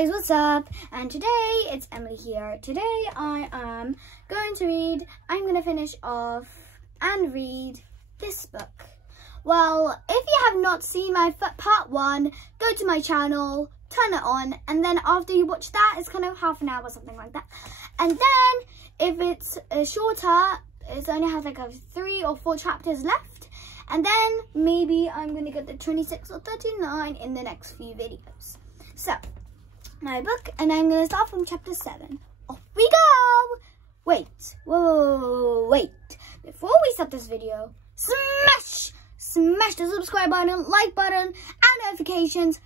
guys, what's up? And today it's Emily here. Today I am going to finish off and read this book. Well, if you have not seen my part 1, go to my channel, turn it on, and then after you watch that, it's kind of half an hour or something like that. And then if it's shorter, it only has like 3 or 4 chapters left. And then maybe I'm going to get the 26 or 39 in the next few videos. So, my book, and I'm going to start from chapter 7. Off we go! Wait, wait. Before we start this video, smash the subscribe button, like button, and notifications,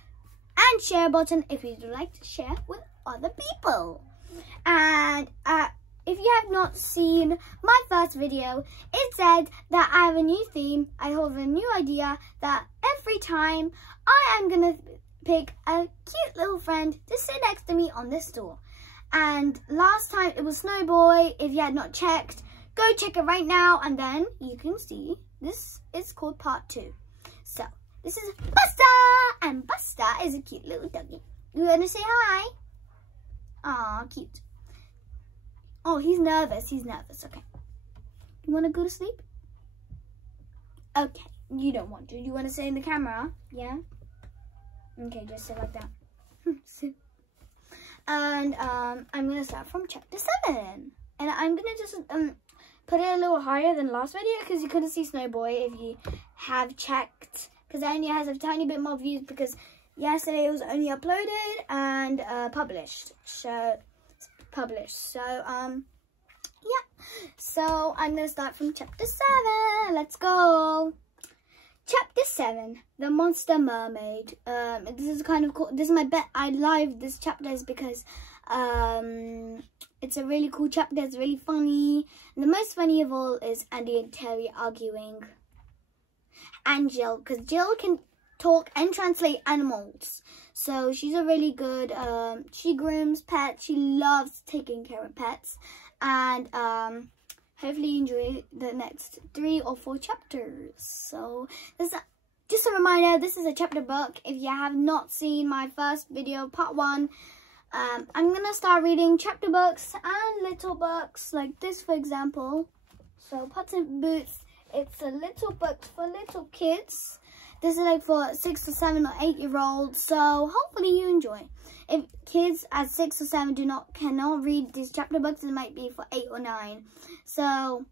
and share button if you'd like to share with other people. And if you have not seen my first video, it said that I have a new theme. I have a new idea that every time I am going to pick a cute little friend to sit next to me on this stool. And last time it was Snowboy. If you had not checked, go check it right now, and then you can see this is called part 2. So this is Buster, and Buster is a cute little doggy. You want to say hi? Aw, cute. Oh, he's nervous. Okay. You want to go to sleep? Okay, you don't want to. You want to stay in the camera? Yeah? Okay, just sit like that. And I'm going to start from chapter 7. And I'm going to just put it a little higher than last video because you couldn't see Snowboy if you have checked. Because it only has a tiny bit more views because yesterday it was only uploaded and published. So, yeah. So, I'm going to start from chapter 7. Let's go. Chapter 7, The Monster Mermaid. This is kind of cool. This is my bet. I live this chapter is because it's a really cool chapter. It's really funny. And the most funny of all is Andy and Terry arguing. And Jill, because Jill can talk and translate animals. So she's a really good, she grooms pets. She loves taking care of pets. And hopefully you enjoy the next 3 or 4 chapters. So this is just a reminder, this is a chapter book. If you have not seen my first video, part 1, I'm going to start reading chapter books and little books like this, for example. So Puss in Boots, it's a little book for little kids. This is like for 6 or 7 or 8-year-olds. So hopefully you enjoy. If kids at 6 or 7 cannot read these chapter books, it might be for 8 or 9. So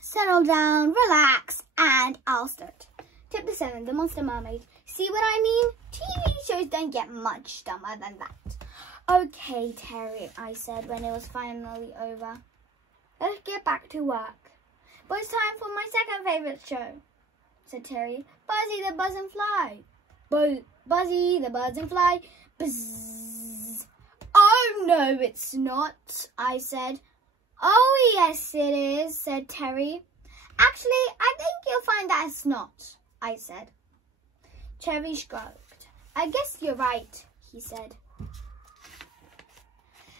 settle down, relax, and I'll start. Chapter 7, The Monster Mermaid. See what I mean? TV shows don't get much dumber than that. Okay, Terry, I said when it was finally over. Let's get back to work. But it's time for my second favourite show, said Terry. Buzzy the Buzz and Fly. Buzzy the Buzz and Fly. Buzz. Oh, no, it's not, I said. Oh, yes, it is, said Terry. Actually, I think you'll find that it's not, I said. Terry shrugged. I guess you're right, he said.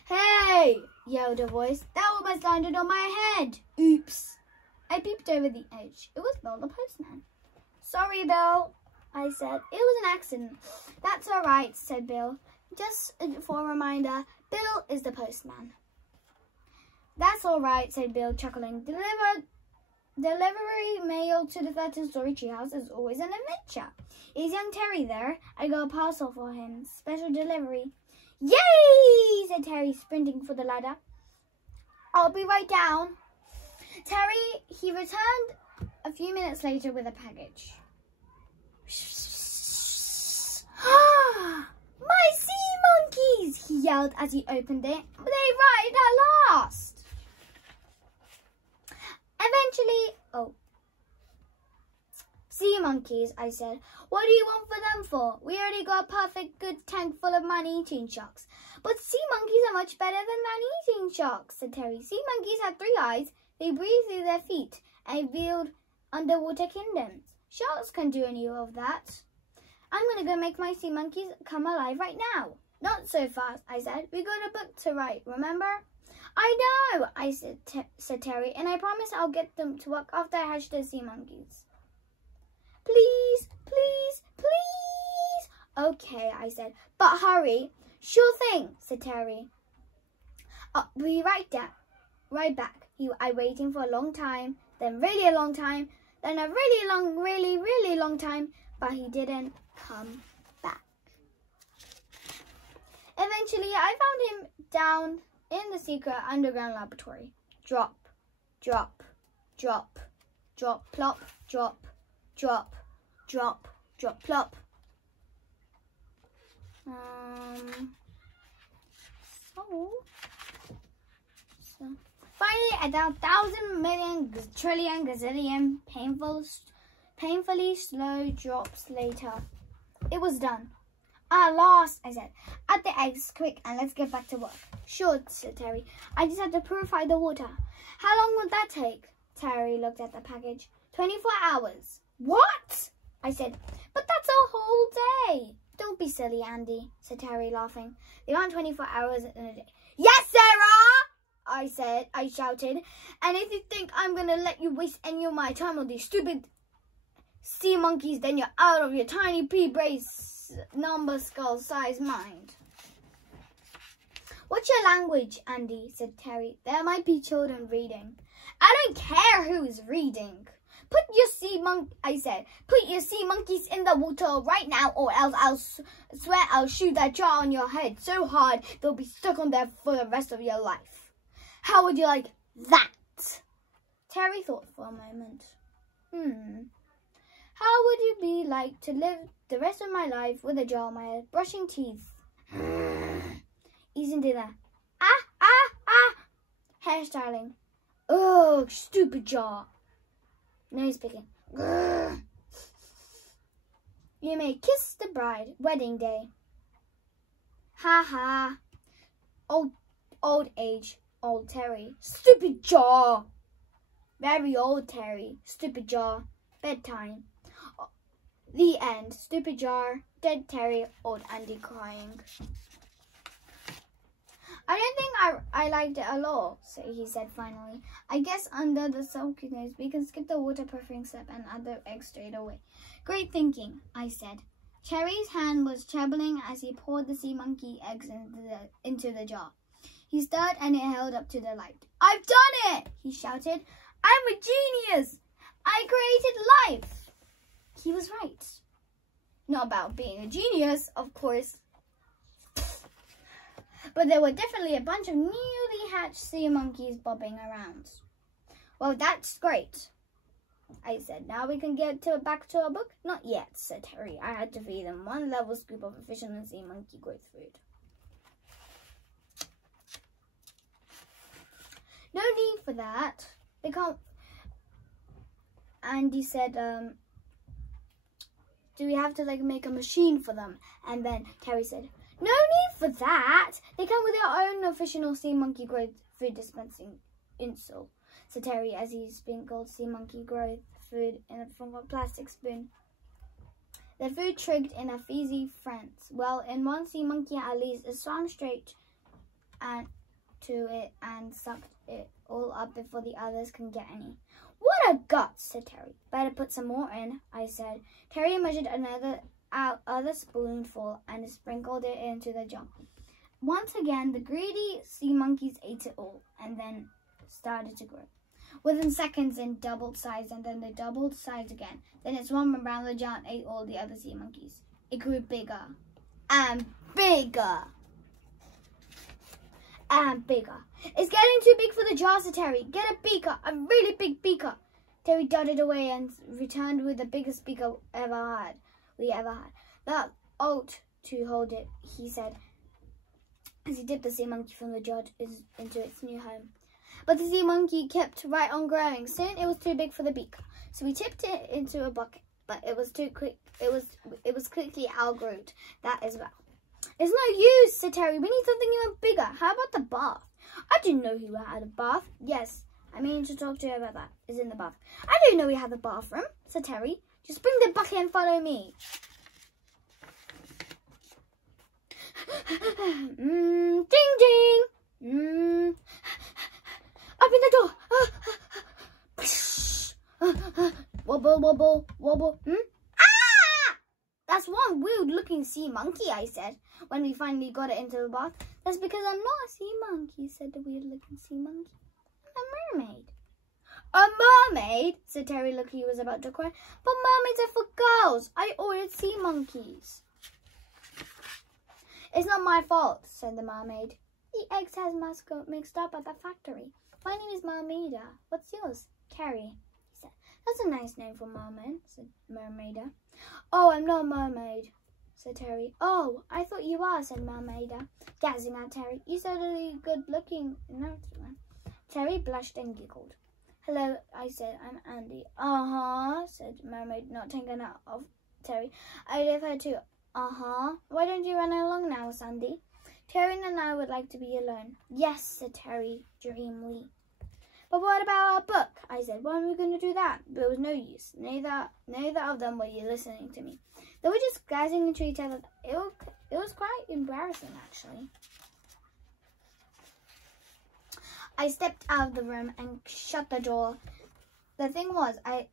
Hey, yelled a voice. That almost landed on my head. Oops. I peeped over the edge. It was Bill the postman. Sorry, Bill, I said. It was an accident. That's all right, said Bill. Just for a reminder, Bill is the postman. That's all right, said Bill, chuckling. Delivery mail to the 13th Storey Treehouse is always an adventure. Is young Terry there? I got a parcel for him. Special delivery. Yay, said Terry, sprinting for the ladder. I'll be right down. Terry, he returned a few minutes later with a package. My sea monkeys, he yelled as he opened it. They arrived at last. Eventually, sea monkeys, I said. What do you want for them for? We already got a perfect good tank full of man-eating sharks. But sea monkeys are much better than man-eating sharks, said Terry. Sea monkeys have 3 eyes. They breathe through their feet and build underwater kingdoms. Sharks can't do any of that. I'm going to go make my sea monkeys come alive right now. Not so fast, I said. We got a book to write, remember? I know, I said Terry, and I promise I'll get them to work after I hatch the sea monkeys. Please, please, please. Okay, I said, but hurry. Sure thing, said Terry. I'll be right back. I waiting for a long time, then really a long time, then a really long time, but he didn't come back. Eventually, I found him down in the secret underground laboratory. Drop, drop, drop, drop, plop, drop, drop, drop, drop, plop. So finally, at 1,000 million trillion gazillion painfully slow drops later, it was done. At last, I said. Add the eggs quick and let's get back to work. Sure, said Terry. I just have to purify the water. How long would that take? Terry looked at the package. 24 hours. What? I said. But that's a whole day. Don't be silly, Andy, said Terry, laughing. There aren't 24 hours in a day. Yes, Sarah! I shouted. And if you think I'm going to let you waste any of my time on these stupid sea monkeys, then you're out of your tiny pea-brace number skull-sized mind. What's your language, Andy? Said Terry. There might be children reading. I don't care who's reading. Put your sea monkeys in the water right now, or else I'll swear I'll shoot that jar on your head so hard they'll be stuck on there for the rest of your life. How would you like that? Terry thought for a moment. How would it be like to live the rest of my life with a jar on my head, brushing teeth? Easing dinner. Hairstyling. Ugh, stupid jar. Nose picking. You may kiss the bride. Wedding day. Ha ha. Old age. Old Terry. Stupid jaw. Very old Terry. Stupid jaw. Bedtime. The end. Stupid jar. Dead Terry. Old Andy crying. I don't think I liked it at all, so he said finally. I guess under the sulkiness we can skip the waterproofing step and add the eggs straight away. Great thinking, I said. Terry's hand was trembling as he poured the sea monkey eggs into the jar. He stirred and it held up to the light. I've done it, he shouted. I'm a genius. I created life. He was right. Not about being a genius, of course. But there were definitely a bunch of newly hatched sea monkeys bobbing around. Well, that's great, I said. Now we can get back to our book? Not yet, said Terry. I had to feed them 1 level scoop of efficient sea monkey growth food. No need for that. They can't. Andy said, do we have to make a machine for them? And then Terry said, no need for that. They come with their own official sea monkey growth food dispensing insole, said Terry as he sprinkled sea monkey growth food from a plastic spoon. The food trigged in a fizzy fence. Well, in one sea monkey at least, it swam straight to it and sucked it all up before the others can get any. What a guts, said Terry. Better put some more in, I said. Terry measured another spoonful and sprinkled it into the jar. Once again, the greedy sea monkeys ate it all and then started to grow. Within seconds, it doubled size and then they doubled size again. Then it swam around the jar and ate all the other sea monkeys. It grew bigger and bigger and bigger. It's getting too big for the jar, said Terry. Get a beaker, a really big beaker. Terry darted away and returned with the biggest beaker we ever had. That ought to hold it, he said, as he dipped the sea monkey from the jar into its new home. But the sea monkey kept right on growing. Soon it was too big for the beaker, so we tipped it into a bucket. But it was too quick. It was quickly outgrowed that as well. It's no use, said Terry. We need something even bigger. How about the bath? I didn't know you had a bath. Yes, I mean to talk to you about that. Is in the bath. I didn't know we had a bathroom, said Terry. Just bring the bucket and follow me. Ding ding. Open the door. Wobble wobble wobble. Ah! That's one weird looking sea monkey, I said, when we finally got it into the bath. That's because I'm not a sea monkey, said the weird-looking sea monkey. I'm a mermaid. A mermaid? Said Terry, looking he was about to cry. But mermaids are for girls. I ordered sea monkeys. It's not my fault, said the mermaid. The eggs has mixed up at the factory. My name is Mermaida. What's yours? Carrie, he said. That's a nice name for mermaid, said Mermaida. Oh, I'm not a mermaid, said Terry. Oh, I thought you were, said Mermaida, gazing at Terry. You're certainly good-looking. No, Terry blushed and giggled. Hello, I said. I'm Andy. Uh-huh, said Mermaid, not taking it off Terry. I live here too. Uh-huh. Why don't you run along now, Sandy? Terry and I would like to be alone. Yes, said Terry dreamily. But what about our book? I said. When are we going to do that? But it was no use. Neither of them were listening to me. They were just gazing into each other. It was quite embarrassing, actually. I stepped out of the room and shut the door. The thing was, I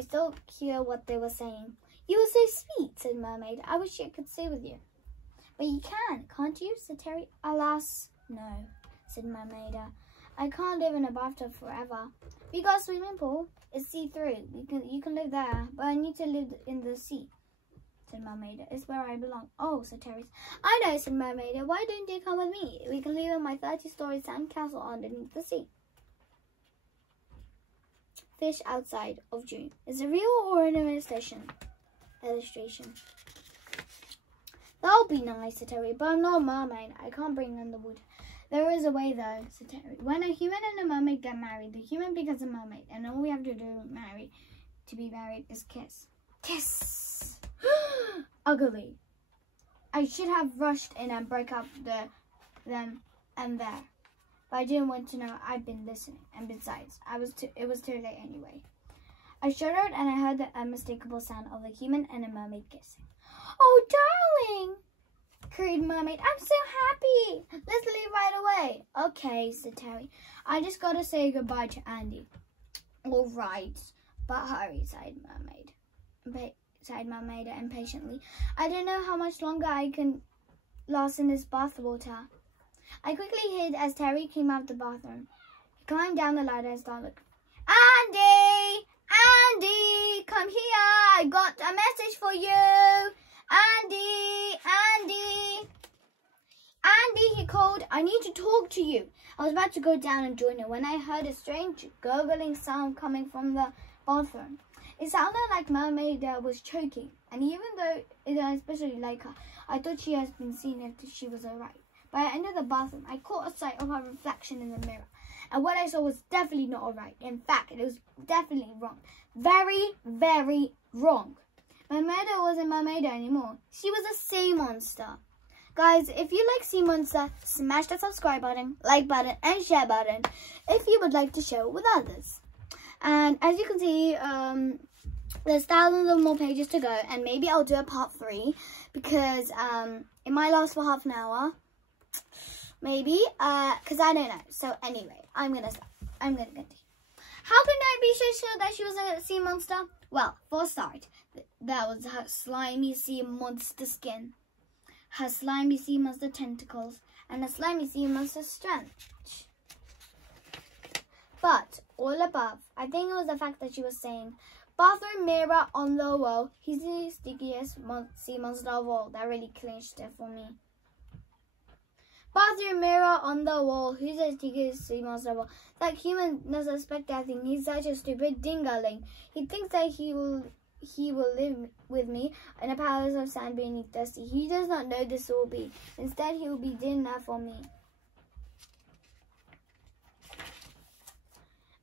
still hear what they were saying. You were so sweet, said Mermaid. I wish I could stay with you. But you can, can't you? Said Terry. Alas, no, said Mermaida. I can't live in a bathtub forever. We got a swimming pool. It's see-through. You can live there, but I need to live in the sea, said Mermaida. It's where I belong. Oh, said Terry. I know, said Mermaida. Why don't you come with me? We can live in my 30-story sand castle underneath the sea. Fish outside of June. Is it real or an illustration? That'll be nice, said Terry, but I'm not a mermaid. I can't bring in the wood. There is a way, though, said Terry. When a human and a mermaid get married, the human becomes a mermaid, and all we have to do to be married is kiss. Kiss! Ugly. I should have rushed in and broke up them and there. But I didn't want to know I'd been listening, and besides, it was too late anyway. I shuddered, and I heard the unmistakable sound of a human and a mermaid kissing. Oh, darling, cried Mermaid. I'm so happy. Let's leave right away. Okay, said Terry. I just got to say goodbye to Andy. All right, but hurry, sighed Mermaid impatiently. I don't know how much longer I can last in this bathwater. I quickly hid as Terry came out of the bathroom. He climbed down the ladder and started looking. Andy! Andy! Come here! I got a message for you! Andy! Andy! Andy, he called. I need to talk to you. I was about to go down and join him when I heard a strange gurgling sound coming from the bathroom. It sounded like Mermaid was choking, and even though it I especially like her, I thought she had been seen if she was alright. By the end of the bathroom, I caught a sight of her reflection in the mirror, and what I saw was definitely not alright. In fact, it was definitely wrong. Very, very wrong. Mermaida wasn't Mermaida anymore. She was a sea monster. Guys, if you like Sea Monster, smash the subscribe button, like button, and share button if you would like to share it with others. And as you can see, there's thousands of more pages to go, and maybe I'll do a part 3 because it might last for half an hour, maybe, because I don't know. So anyway, I'm gonna continue. How can I be so sure that she was a sea monster? Well, for a start, that was her slimy sea monster skin, her slimy sea monster tentacles, and her slimy sea monster strength. But all above, I think it was the fact that she was saying, bathroom mirror on the wall, he's the stickiest sea monster of all. That really clinched it for me. Bathroom mirror on the wall, who's the stickiest sea monster of all? That human doesn't suspect that thing. He's such a stupid dingaling. He thinks that he will live with me in a palace of sand beneath the sea. He does not know this will be. Instead, he will be dinner for me.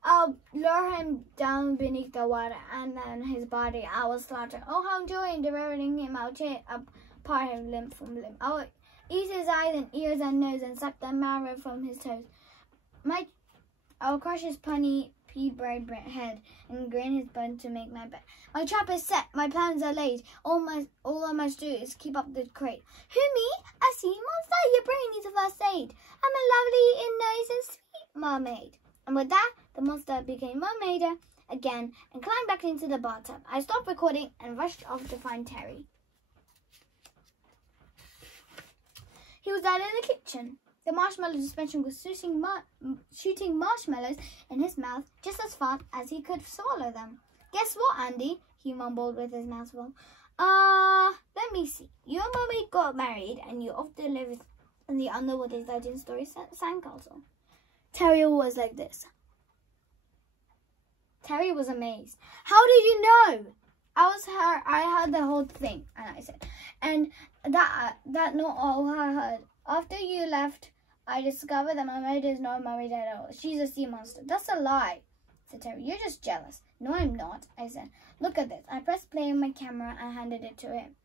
I'll lure him down beneath the water, and then his body I will slaughter. Oh, how I'm doing, devouring him. I'll tear apart him limb from limb. I'll eat his eyes and ears and nose and suck the marrow from his toes. I'll crush his punny pea-braid head and grain his bone to make my bed. My trap is set. My plans are laid. All I must do is keep up the crate. Who, me? A sea monster? Your brain needs a first aid. I'm a lovely and nice and sweet mermaid. And with that, the monster became Mermaida again and climbed back into the bathtub. I stopped recording and rushed off to find Terry. he was out in the kitchen. The marshmallow dispenser was shooting marshmallows in his mouth just as fast as he could swallow them. Guess what, Andy? He mumbled with his mouth full. Let me see. You and Mummy got married and you off to live in the underwater 13-story sandcastle. Terry was like this. Terry was amazed. How did you know? I heard the whole thing, and I said, and that not all I heard. After you left, I discovered that my mermaid is not a mermaid at all. She's a sea monster. That's a lie, said Terry. You're just jealous. No, I'm not, I said. Look at this. I pressed play on my camera and handed it to him.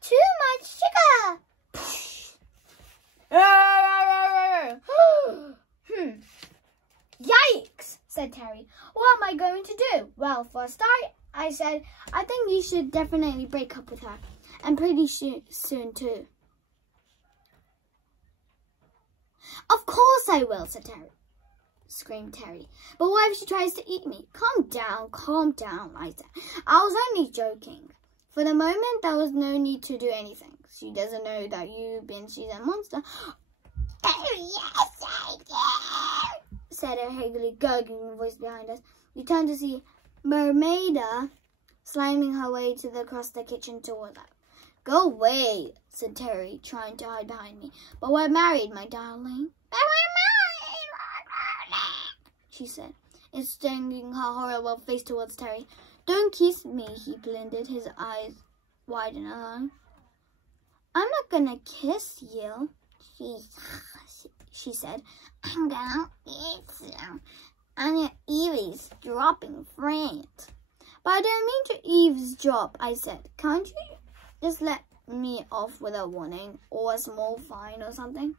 Too much sugar! Yikes, said Terry. What am I going to do? Well, for a start, I said, I think you should definitely break up with her. And pretty soon, too. Of course I will, said Terry. Screamed Terry. But what if she tries to eat me? Calm down, I said. I was only joking. For the moment, there was no need to do anything. She doesn't know that she's a monster. Oh, yes, I do, said a higgly, gurgling voice behind us. We turned to see Mermaida slamming her way across the kitchen toward us. Go away, said Terry, trying to hide behind me. But we're married, my darling. But we're married, she said, extending her horrible face towards Terry. Don't kiss me, he blended, his eyes wide and alone. I'm not gonna kiss you, she said. I'm gonna eat you. And your eavesdropping friend. But I don't mean to eavesdrop, I said. Can't you just let me off with a warning or a small fine or something?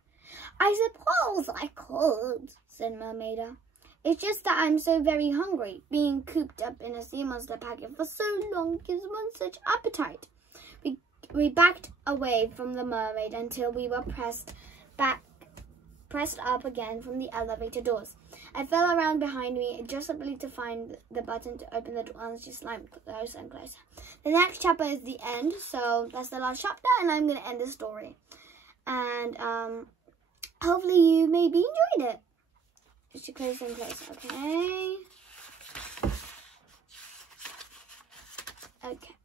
I suppose I could, said Mermaida. It's just that I'm so very hungry. Being cooped up in a sea monster packet for so long gives one such appetite. We backed away from the mermaid until we were pressed up again from the elevator doors. I fell around behind me, adjustedly to find the button to open the door, and she slimed closer and closer. The next chapter is the end, so that's the last chapter, and I'm going to end the story. And hopefully you maybe enjoyed it. Just closer and closer, okay? Okay.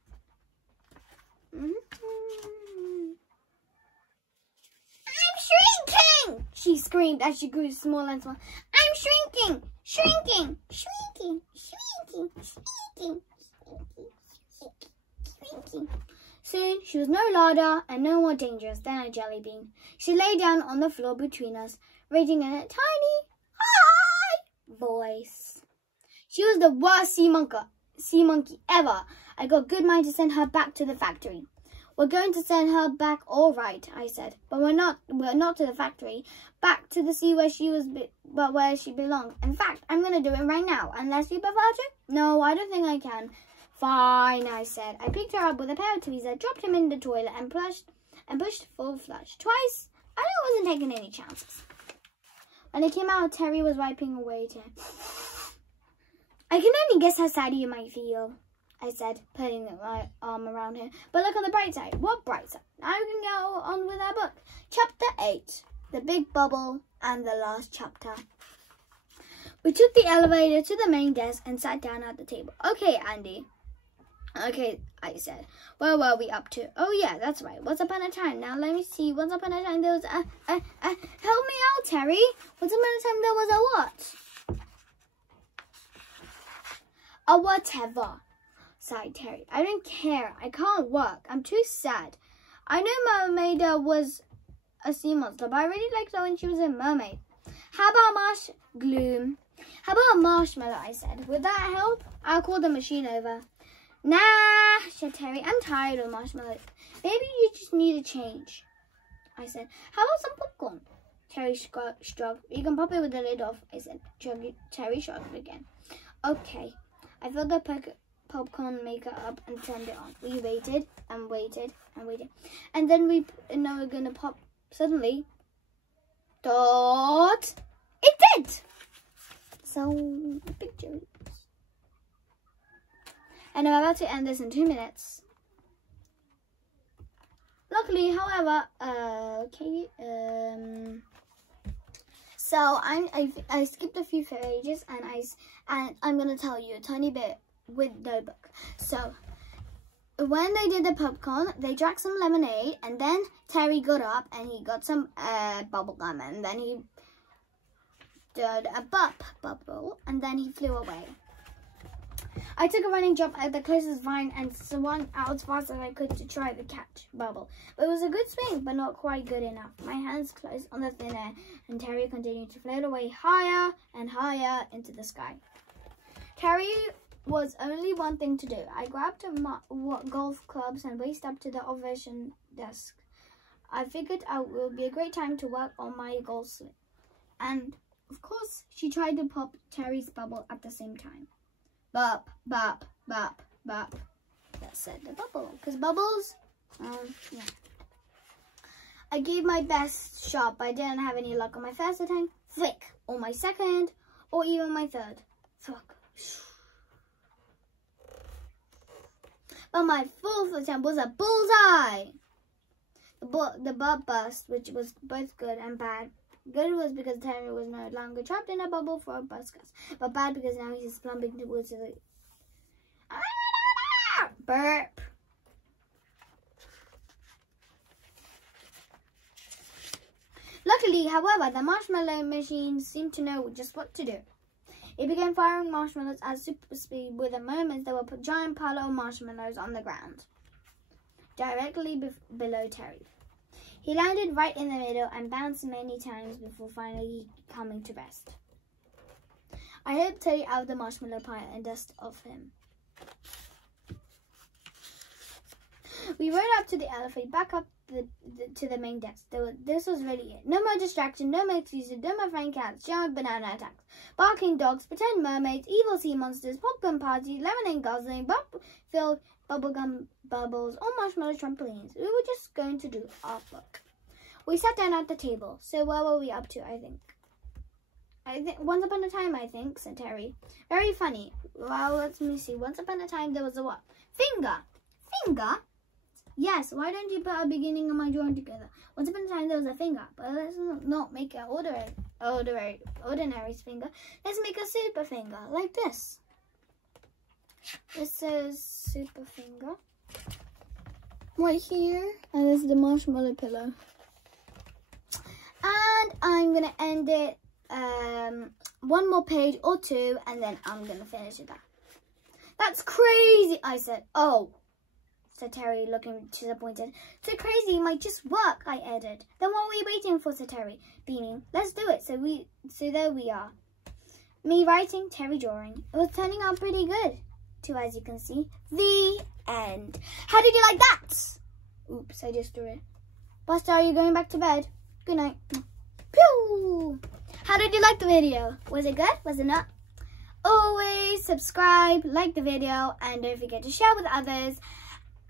She screamed as she grew smaller and smaller. I'm shrinking, shrinking, shrinking, shrinking, shrinking, shrinking, shrinking. Soon she was no larger and no more dangerous than a jelly bean. She lay down on the floor between us, rating in a tiny, high voice. She was the worst sea monkey ever. I got a good mind to send her back to the factory. We're going to send her back, all right, I said. But we're not to the factory. Back to the sea where where she belongs. In fact, I'm going to do it right now, unless you prefer to. No, I don't think I can. Fine, I said. I picked her up with a pair of tweezers, dropped him in the toilet, and pushed full flush. Twice. I wasn't taking any chances. When I came out, Terry was wiping away tears. I can only guess how sad you might feel, I said, putting my arm around her. But look on the bright side. What bright side? Now we can go on with our book. Chapter 8. The Big Bubble and the Last Chapter. We took the elevator to the main desk and sat down at the table. Okay, Andy. Okay, I said. Where were we up to? Oh, yeah, that's right. Once upon a time. Now, let me see. Once upon a time, there was help me out, Terry. Once upon a time, there was a what? A whatever, sighed Terry. I don't care. I can't work. I'm too sad. I know Mermaida was a sea monster, but I really liked her when she was a mermaid. How about How about a marshmallow, I said. Would that help? I'll call the machine over. Nah, said Terry. I'm tired of marshmallows. Maybe you just need a change, I said. How about some popcorn? Terry shrugged. You can pop it with the lid off, I said. Terry shrugged again. Okay. I filled the popcorn maker up and turned it on. We waited and waited and waited. And then we were going to pop. Suddenly, it did! So, pictures. And I'm about to end this in 2 minutes. Luckily, however, so I skipped a few pages and I'm gonna tell you a tiny bit with notebook. So when they did the popcorn, they drank some lemonade, and then Terry got up and he got some bubble gum, and then he did a bubble, and then he flew away. I took a running jump at the closest vine and swung out as fast as I could to try to catch Bubble. But it was a good swing, but not quite good enough. My hands closed on the thin air, and Terry continued to float away higher and higher into the sky. Terry was only one thing to do. I grabbed golf clubs and raced up to the observation desk. I figured it would be a great time to work on my golf swing. And, of course, she tried to pop Terry's bubble at the same time. Bop, bop, bop, bop. That said the bubble. Because bubbles, yeah. I gave my best shot, but I didn't have any luck on my first attempt. Flick. Or my second, or even my third. Fuck. But my fourth attempt was a bullseye. The bulb burst, which was both good and bad. Good was because Terry was no longer trapped in a bubble for a bus gas, but bad because now he's plumping towards the burp. Luckily, however, the marshmallow machine seemed to know just what to do. It began firing marshmallows at super speed. Within moments, there were a giant pile of marshmallows on the ground, directly below Terry. He landed right in the middle and bounced many times before finally coming to rest. I helped Terry out of the marshmallow pile and dust off him. We rode up to the elevator, back up to the main desk. This was really it. No more distraction, no more excuses, no more flying cats, giant banana attacks, barking dogs, pretend mermaids, evil sea monsters, popcorn party, lemonade guzzling, filled bubblegum bubbles, or marshmallow trampolines. We were just going to do our work. We sat down at the table. So what were we up to, I think? Once upon a time, I think, said Terry. Very funny. Well, let me see. Once upon a time, there was a what? Finger. Finger? Yes, why don't you put a beginning of my drawing together? Once upon a time, there was a finger. But let's not make an ordinary finger. Let's make a super finger, like this. This says super finger. Right here. And this is the marshmallow pillow. And I'm going to end it one more page or two, and then I'm going to finish it up. That's crazy, I said. Oh, said Terry, looking disappointed. So crazy, it might just work, I added. Then what are we waiting for, said Terry, beaming. Let's do it. So there we are. Me writing, Terry drawing. It was turning out pretty good, too, as you can see. The end. How did you like that? Oops, I just drew it. Buster, are you going back to bed? Good night. Pew! How did you like the video? Was it good? Was it not? Always subscribe, like the video, and don't forget to share with others.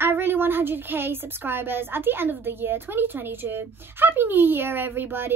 I really want 100k subscribers at the end of the year 2022. Happy New Year, everybody!